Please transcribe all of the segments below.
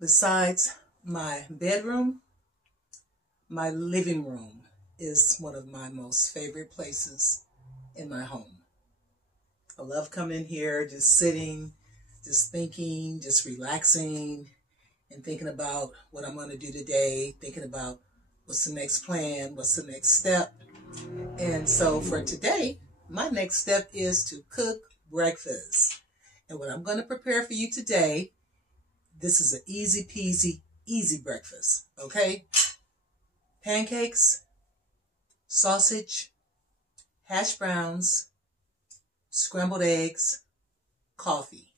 Besides my bedroom, my living room is one of my most favorite places in my home. I love coming in here, just sitting, just thinking, just relaxing, and thinking about what I'm going to do today, thinking about what's the next plan, what's the next step. And so for today, my next step is to cook breakfast. And what I'm going to prepare for you today, this is an easy peasy, easy breakfast, okay? Pancakes, sausage, hash browns, scrambled eggs, coffee.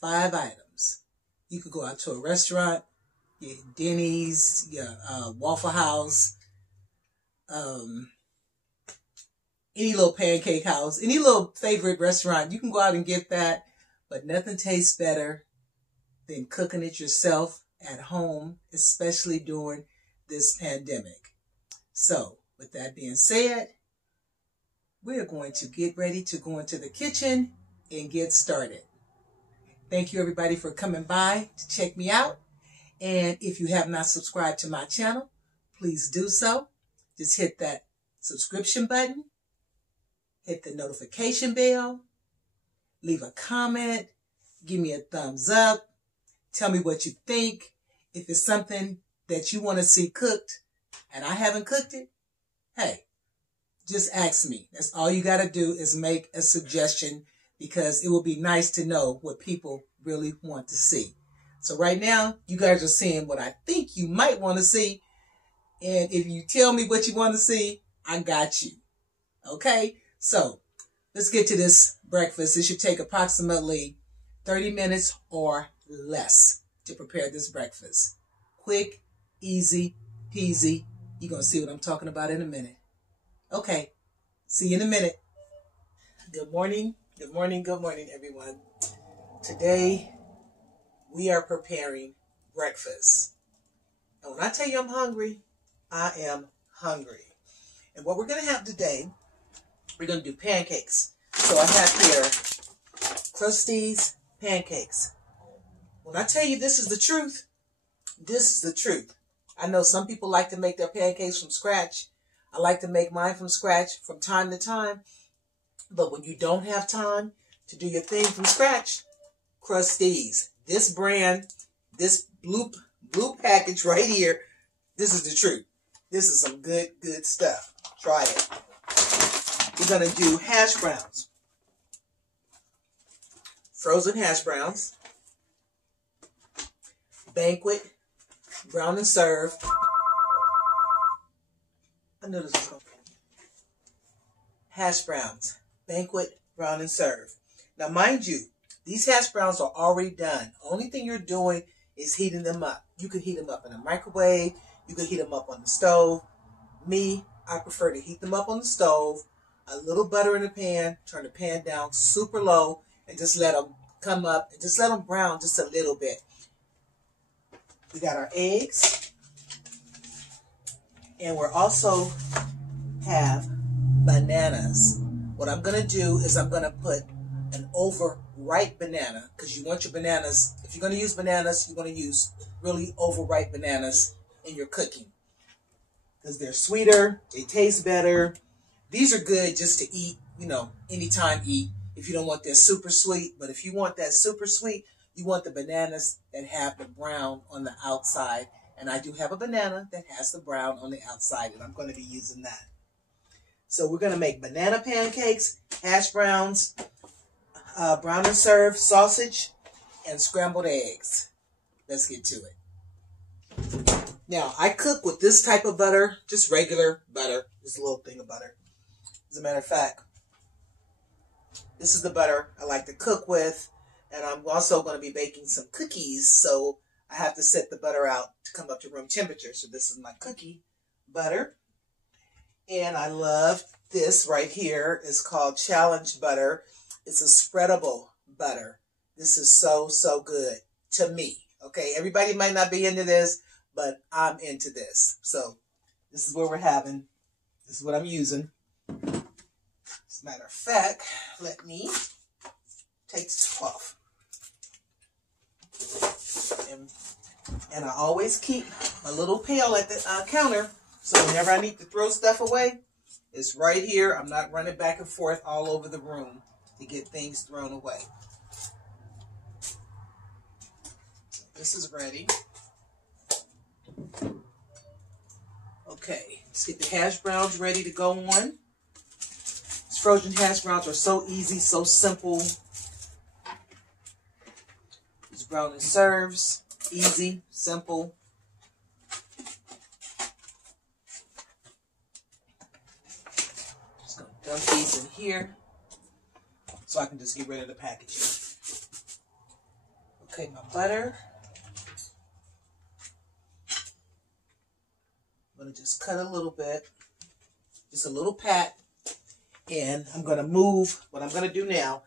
5 items. You could go out to a restaurant, your Denny's, your Waffle House, any little pancake house, any little favorite restaurant. You can go out and get that, but nothing tastes better than cooking it yourself at home, especially during this pandemic. So, with that being said, we're going to get ready to go into the kitchen and get started. Thank you everybody for coming by to check me out. And if you have not subscribed to my channel, please do so. Just hit that subscription button, hit the notification bell, leave a comment, give me a thumbs up, tell me what you think. If it's something that you want to see cooked and I haven't cooked it, hey, just ask me. That's all you got to do is make a suggestion, because it will be nice to know what people really want to see. So right now, you guys are seeing what I think you might want to see. And if you tell me what you want to see, I got you. Okay? So let's get to this breakfast. It should take approximately 30 minutes or less to prepare this breakfast. Quick, easy, peasy. You're going to see what I'm talking about in a minute. Okay. See you in a minute. Good morning. Good morning. Good morning, everyone. Today, we are preparing breakfast. And when I tell you I'm hungry, I am hungry. And what we're going to have today, we're going to do pancakes. So I have here Krusteaz pancakes. When I tell you this is the truth, this is the truth. I know some people like to make their pancakes from scratch. I like to make mine from scratch from time to time. But when you don't have time to do your thing from scratch, Krusteaz. This brand, this blue package right here, this is the truth. This is some good stuff. Try it. We're going to do hash browns. Frozen hash browns. Banquet, brown and serve. I knew this was going to be. Hash browns. Banquet, brown and serve. Now, mind you, these hash browns are already done. Only thing you're doing is heating them up. You can heat them up in a microwave. You can heat them up on the stove. Me, I prefer to heat them up on the stove. A little butter in the pan. Turn the pan down super low and just let them come up. And just let them brown just a little bit. We got our eggs. And we're also have bananas. What I'm going to do is I'm going to put an overripe banana, because you want your bananas, if you're going to use bananas, you want to use really overripe bananas in your cooking, because they're sweeter, they taste better. These are good just to eat, anytime eat, if you don't want that super sweet. But if you want that super sweet, you want the bananas that have the brown on the outside. And I do have a banana that has the brown on the outside, and I'm going to be using that. So we're going to make banana pancakes, hash browns, brown and serve, sausage, and scrambled eggs. Let's get to it. Now, I cook with this type of butter, just regular butter, just a little thing of butter. As a matter of fact, this is the butter I like to cook with, and I'm also going to be baking some cookies, so I have to set the butter out to come up to room temperature. So this is my cookie butter. And I love this right here. It's called Challenge Butter. It's a spreadable butter. This is so good to me. Okay, everybody might not be into this, but I'm into this. So this is what we're having. This is what I'm using. As a matter of fact, let me take this off. And And I always keep my little pail at the counter, so whenever I need to throw stuff away, it's right here. I'm not running back and forth all over the room to get things thrown away. This is ready. Okay, let's get the hash browns ready to go on. These frozen hash browns are so easy, so simple. These brown and serves, easy, simple. Just gonna dump these in here so I can just get rid of the packaging. Okay, my butter. I'm going to just cut a little bit, just a little pat, and I'm going to move. What I'm going to do now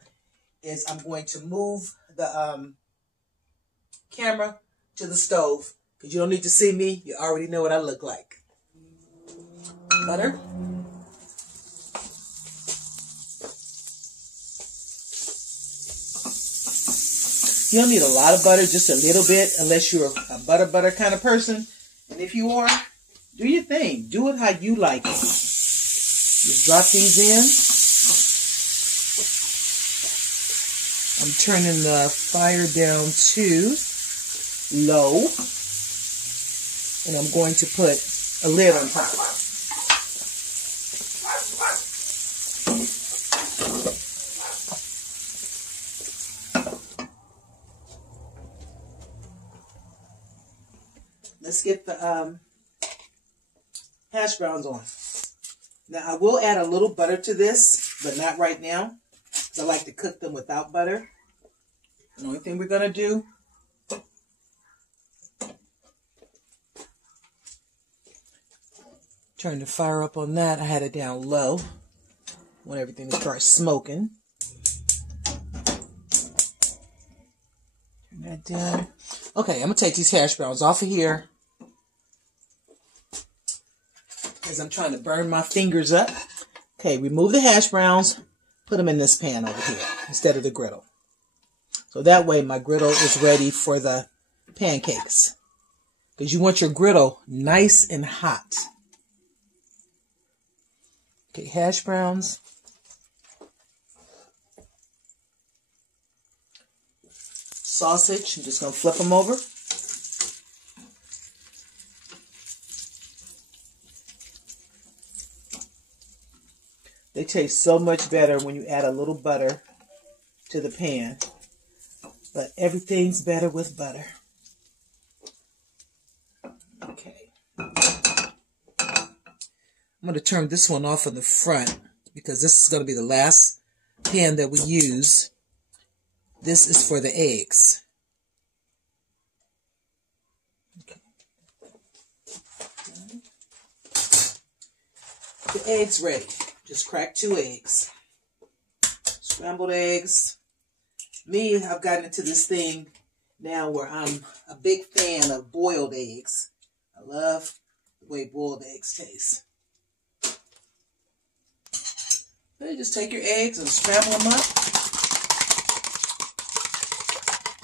is I'm going to move the camera to the stove, because you don't need to see me. You already know what I look like. Butter. You don't need a lot of butter, just a little bit, unless you're a butter kind of person. And if you are, do your thing. Do it how you like it. Just drop these in. I'm turning the fire down to low. And I'm going to put a lid on top. Let's get the hash browns on. Now I will add a little butter to this, but not right now, because I like to cook them without butter. The only thing we're going to do, turn the fire up on that. I had it down low. I want everything to start smoking. Turn that down. Okay, I'm going to take these hash browns off of here, because I'm trying to burn my fingers up. Okay, remove the hash browns, put them in this pan over here instead of the griddle. So that way my griddle is ready for the pancakes, because you want your griddle nice and hot. Okay, hash browns. Sausage, I'm just going to flip them over. They taste so much better when you add a little butter to the pan. But everything's better with butter. Okay. I'm going to turn this one off on the front, because this is going to be the last pan that we use. This is for the eggs. Okay. The eggs ready. Just crack 2 eggs. Scrambled eggs. Me, I've gotten into this thing now where I'm a big fan of boiled eggs. I love the way boiled eggs taste. So you just take your eggs and scramble them up.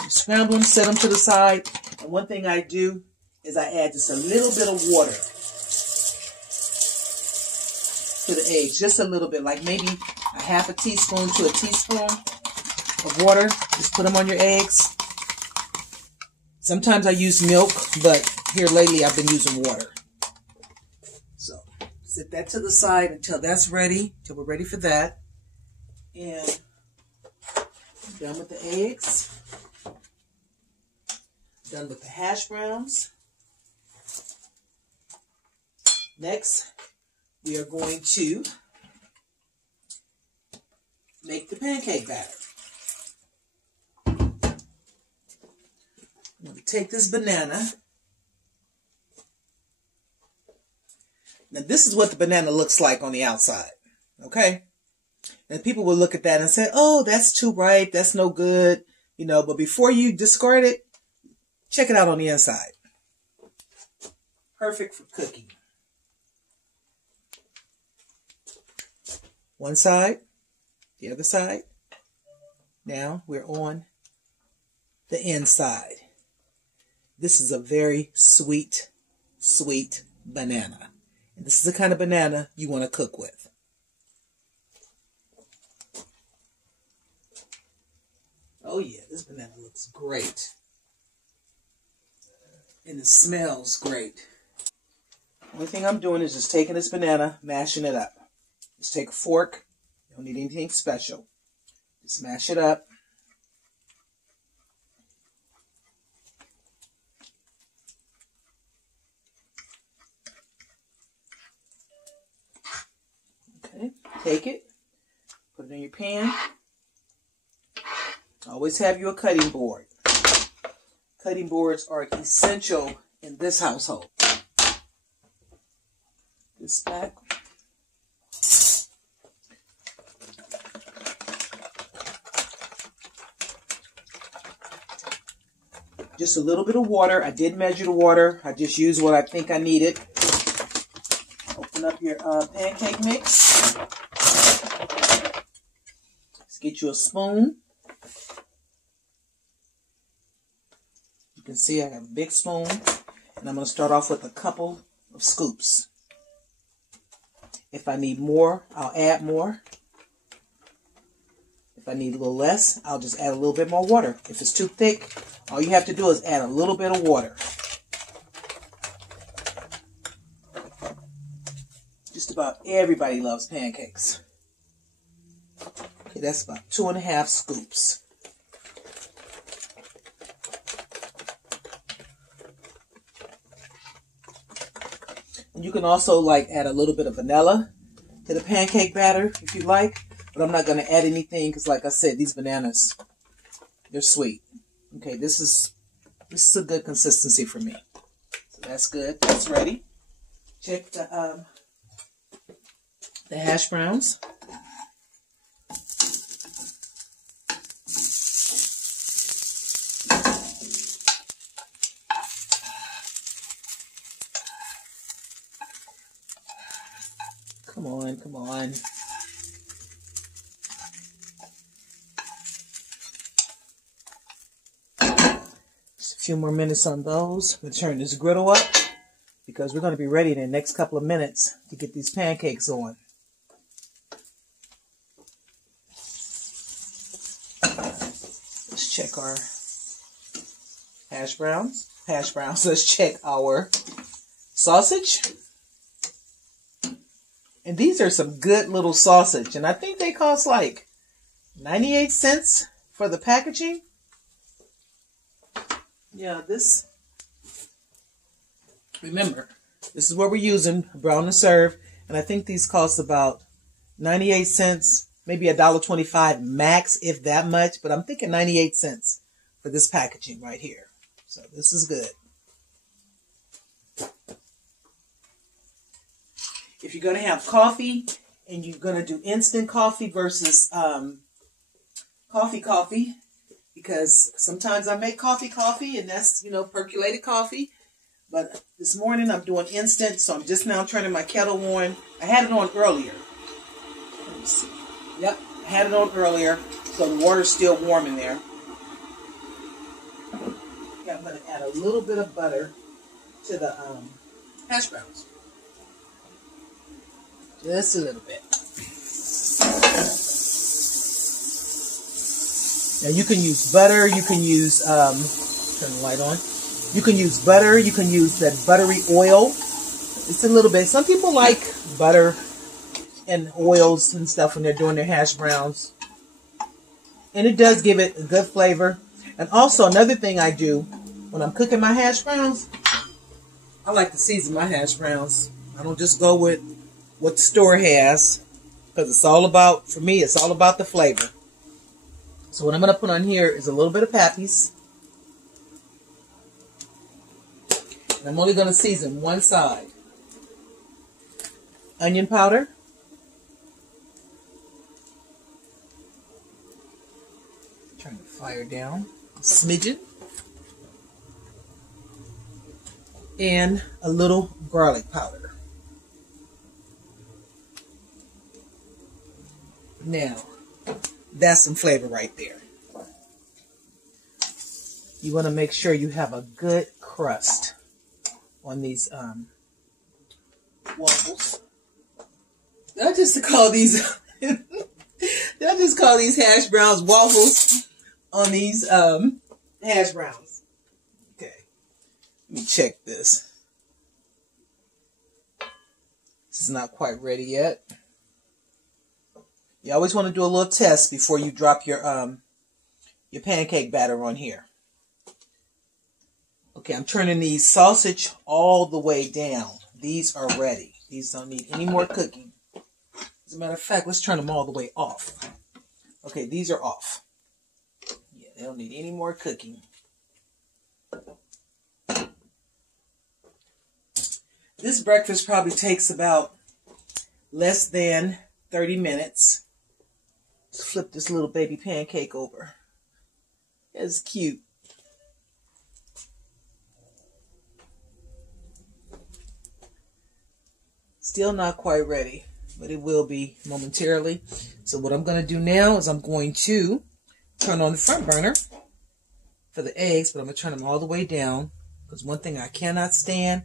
You scramble them, set them to the side. And one thing I do is I add just a little bit of water to the eggs. Just a little bit, like maybe a half a teaspoon to a teaspoon of water. Just put them on your eggs. Sometimes I use milk, but here lately I've been using water. So set that to the side until that's ready, until we're ready for that. And I'm done with the eggs. Done with the hash browns. Next, we are going to make the pancake batter. I'm going to take this banana. Now, this is what the banana looks like on the outside. Okay? And people will look at that and say, oh, that's too ripe. That's no good. You know, but before you discard it, check it out on the inside. Perfect for cooking. One side, the other side. Now we're on the inside. This is a very sweet, sweet banana. And this is the kind of banana you want to cook with. Oh yeah, this banana looks great. And it smells great. Only thing I'm doing is just taking this banana, mashing it up. Just take a fork. You don't need anything special. Just mash it up. Okay, take it, put it in your pan. Always have you a cutting board. Cutting boards are essential in this household. This back. Just a little bit of water. I did measure the water. I just used what I think I needed. Open up your pancake mix. Let's get you a spoon. You can see I have a big spoon. And I'm going to start off with a couple of scoops. If I need more, I'll add more. If I need a little less, I'll just add a little bit more water. If it's too thick, all you have to do is add a little bit of water. Just about everybody loves pancakes. Okay, that's about 2.5 scoops. And you can also add a little bit of vanilla to the pancake batter if you like. But I'm not going to add anything because like I said, these bananas, they're sweet. Okay, this is a good consistency for me. So that's good. That's ready. Check the hash browns. Come on, come on. Just a few more minutes on those. I'm going to turn this griddle up because we're going to be ready in the next couple of minutes to get these pancakes on. Let's check our hash browns. Let's check our sausage. And these are some good little sausage. And I think they cost like 98 cents for the packaging. Yeah, remember, this is what we're using, brown to serve. And I think these cost about 98 cents, maybe $1.25 max, if that much. But I'm thinking 98 cents for this packaging right here. So this is good. If you're going to have coffee and you're going to do instant coffee versus coffee, because sometimes I make coffee and that's, percolated coffee. But this morning I'm doing instant, so I'm just now turning my kettle on. I had it on earlier. Let me see. Yep, I had it on earlier, so the water's still warm in there. Okay, I'm going to add a little bit of butter to the hash browns. Just a little bit. Now you can use butter, you can use, turn the light on. You can use butter, you can use that buttery oil. It's a little bit, some people like butter and oils and stuff when they're doing their hash browns. And it does give it a good flavor. And also another thing I do when I'm cooking my hash browns, I like to season my hash browns. I don't just go with what the store has, because it's all about, for me, it's all about the flavor. So what I'm going to put on here is a little bit of Pappy's. And I'm only going to season one side. Onion powder. Turn the fire down a smidgen. And a little garlic powder. Now, that's some flavor right there. You want to make sure you have a good crust on these waffles. I just call these I just call these hash browns waffles on these hash browns. Okay, let me check this. This is not quite ready yet. You always want to do a little test before you drop your pancake batter on here. Okay, I'm turning these sausage all the way down. These are ready. These don't need any more cooking. As a matter of fact, let's turn them all the way off. Okay, these are off. Yeah, they don't need any more cooking. This breakfast probably takes about less than 30 minutes. Let's flip this little baby pancake over. It's cute. Still not quite ready, but it will be momentarily. So what I'm going to do now is I'm going to turn on the front burner for the eggs, but I'm going to turn them all the way down because one thing I cannot stand,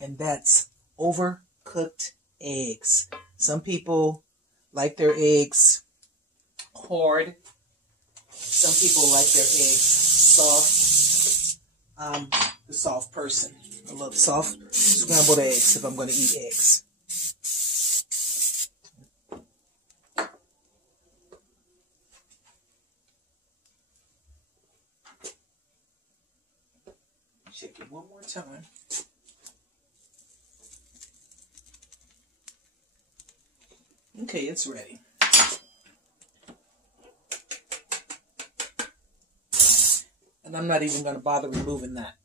and that's overcooked eggs. Some people like their eggs hard. Some people like their eggs soft. I'm the soft person. I love soft scrambled eggs if I'm going to eat eggs. Check it one more time. Okay, it's ready. And I'm not even going to bother removing that.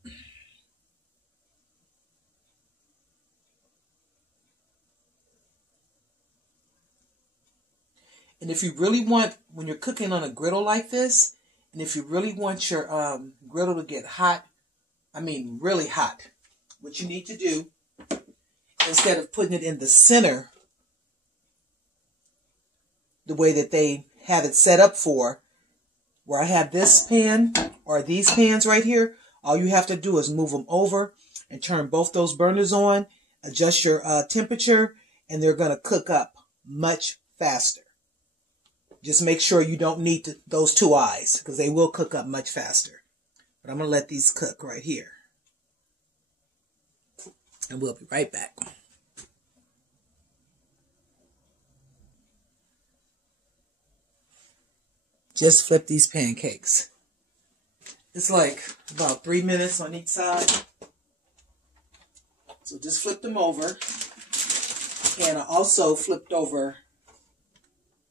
And if you really want, when you're cooking on a griddle like this, and if you really want your griddle to get hot, I mean really hot, what you need to do, instead of putting it in the center, the way that they have it set up for, where I have this pan or these pans right here, all you have to do is move them over and turn both those burners on, adjust your temperature, and they're going to cook up much faster. Just make sure you don't need those two eyes because they will cook up much faster. But I'm going to let these cook right here. And we'll be right back. Just flip these pancakes. It's like about 3 minutes on each side. So just flip them over. And I also flipped over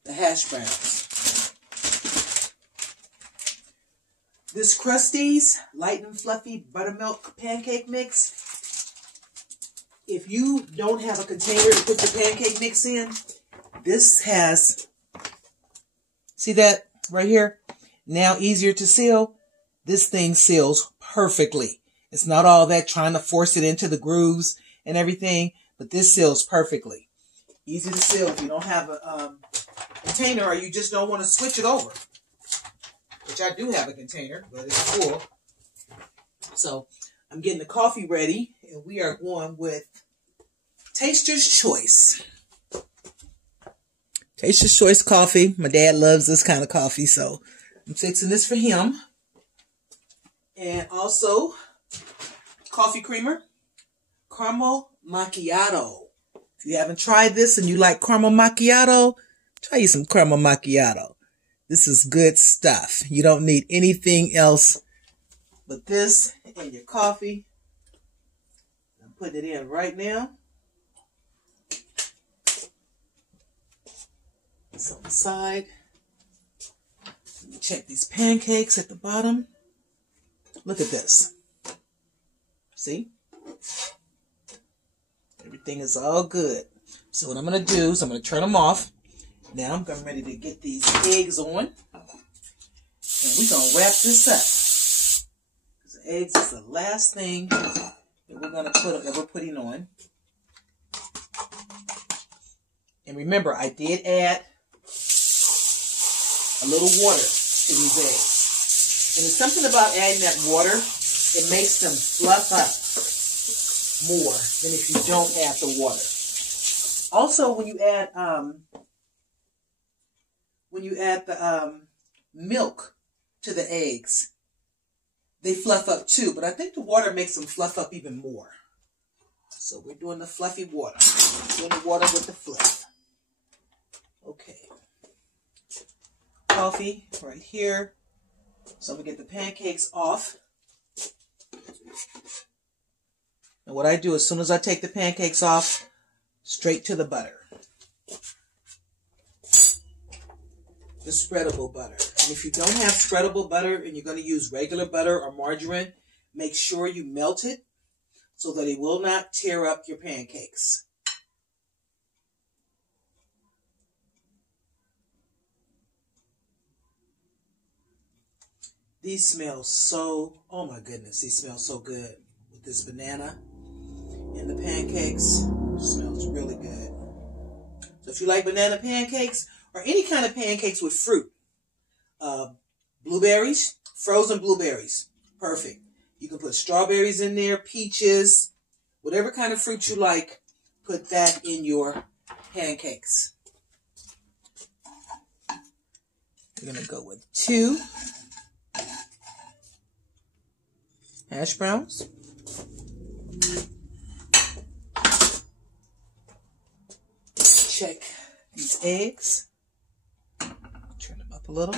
the hash browns. This Krusteaz Light and Fluffy Buttermilk Pancake Mix. If you don't have a container to put your pancake mix in, this has, see that right here? Now easier to seal. This thing seals perfectly. It's not all that trying to force it into the grooves and everything, but this seals perfectly. Easy to seal if you don't have a container or you just don't want to switch it over. Which I do have a container, but it's full. So I'm getting the coffee ready, and we are going with Taster's Choice. Taster's Choice coffee. My dad loves this kind of coffee, so I'm fixing this for him. And also, coffee creamer, caramel macchiato. If you haven't tried this and you like caramel macchiato, try you some caramel macchiato. This is good stuff. You don't need anything else but this and your coffee. I'm putting it in right now. It's on the side. Let me check these pancakes at the bottom. Look at this. See? Everything is all good. So what I'm going to do is I'm going to turn them off. Now I'm getting ready to get these eggs on. And we're going to wrap this up. Because the eggs is the last thing that we're putting on. And remember, I did add a little water to these eggs. And there's something about adding that water it makes them fluff up more than if you don't add the water. Also, when you add the milk to the eggs, they fluff up too, but I think the water makes them fluff up even more. So we're doing the fluffy water. Doing the water with the fluff. Okay. Coffee right here. So I'm going to get the pancakes off. And what I do as soon as I take the pancakes off, straight to the butter. The spreadable butter. And if you don't have spreadable butter and you're going to use regular butter or margarine, make sure you melt it so that it will not tear up your pancakes. These smell so, oh my goodness, these smell so good with this banana in the pancakes. It smells really good. So if you like banana pancakes or any kind of pancakes with fruit, blueberries, frozen blueberries, perfect. You can put strawberries in there, peaches, whatever kind of fruit you like, put that in your pancakes. We're going to go with 2 hash browns. Check these eggs. Turn them up a little.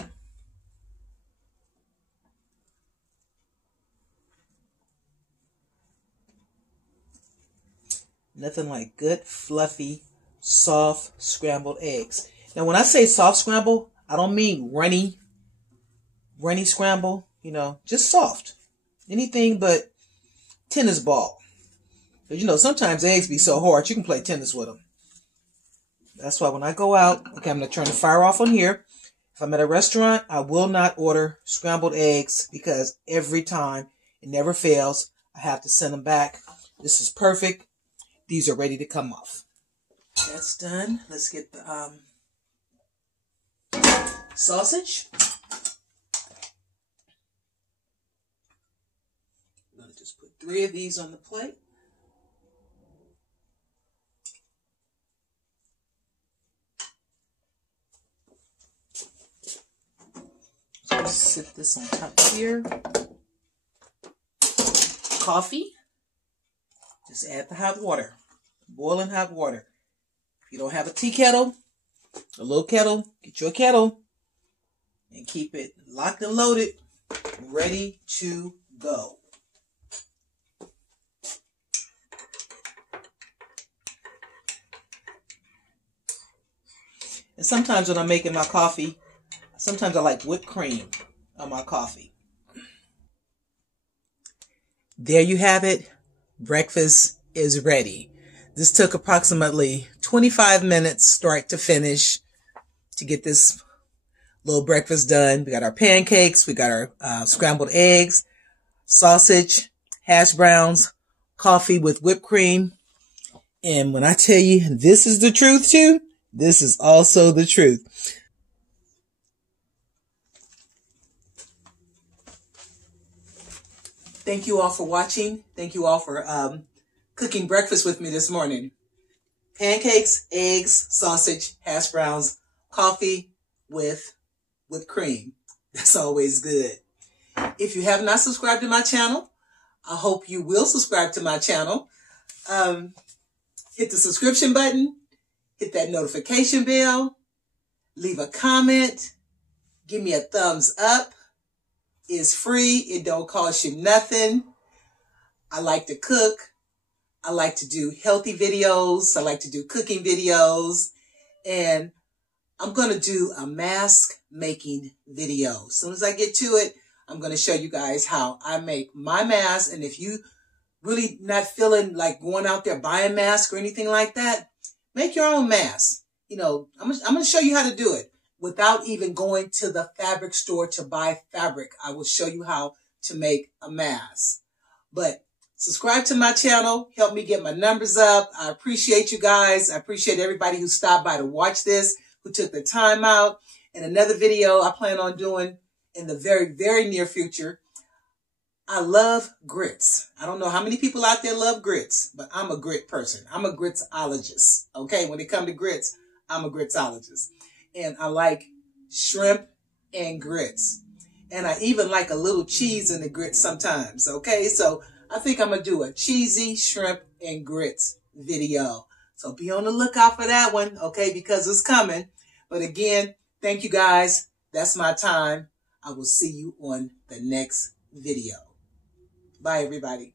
Nothing like good, fluffy, soft scrambled eggs. Now, when I say soft scramble, I don't mean runny scramble, just soft. Anything but tennis ball. Because, sometimes eggs be so hard, you can play tennis with them. That's why when I go out, okay, I'm going to turn the fire off on here. If I'm at a restaurant, I will not order scrambled eggs because every time, it never fails, I have to send them back. This is perfect. These are ready to come off. That's done. Let's get the sausage. I'm going to just put 3 of these on the plate. So sit this on top here. Coffee. Just add the hot water. Boiling hot water. If you don't have a tea kettle, a little kettle, get you a kettle and keep it locked and loaded, ready to go. And sometimes when I'm making my coffee, sometimes I like whipped cream on my coffee. There you have it. Breakfast is ready. This took approximately 25 minutes start to finish to get this little breakfast done. We got our pancakes, we got our scrambled eggs, sausage, hash browns, coffee with whipped cream. And when I tell you this is the truth too, this is also the truth. Thank you all for watching. Thank you all for cooking breakfast with me this morning. Pancakes, eggs, sausage, hash browns, coffee with cream. That's always good. If you have not subscribed to my channel, I hope you will subscribe to my channel. Hit the subscription button. Hit that notification bell. Leave a comment. Give me a thumbs up. It's free. It don't cost you nothing. I like to cook. I like to do healthy videos. I like to do cooking videos. And I'm going to do a mask making video. As soon as I get to it, I'm going to show you guys how I make my mask. And if you really not feeling like going out there buying masks or anything like that, make your own mask. I'm going to show you how to do it. Without even going to the fabric store to buy fabric, I will show you how to make a mask. But subscribe to my channel. Help me get my numbers up. I appreciate you guys. I appreciate everybody who stopped by to watch this, who took the time out. And another video I plan on doing in the very, very near future. I love grits. I don't know how many people out there love grits, but I'm a grit person. I'm a gritsologist. Okay, when it comes to grits, I'm a gritsologist. And I like shrimp and grits. And I even like a little cheese in the grits sometimes. Okay, so I think I'm going to do a cheesy shrimp and grits video. So be on the lookout for that one, okay, because it's coming. But again, thank you guys. That's my time. I will see you on the next video. Bye, everybody.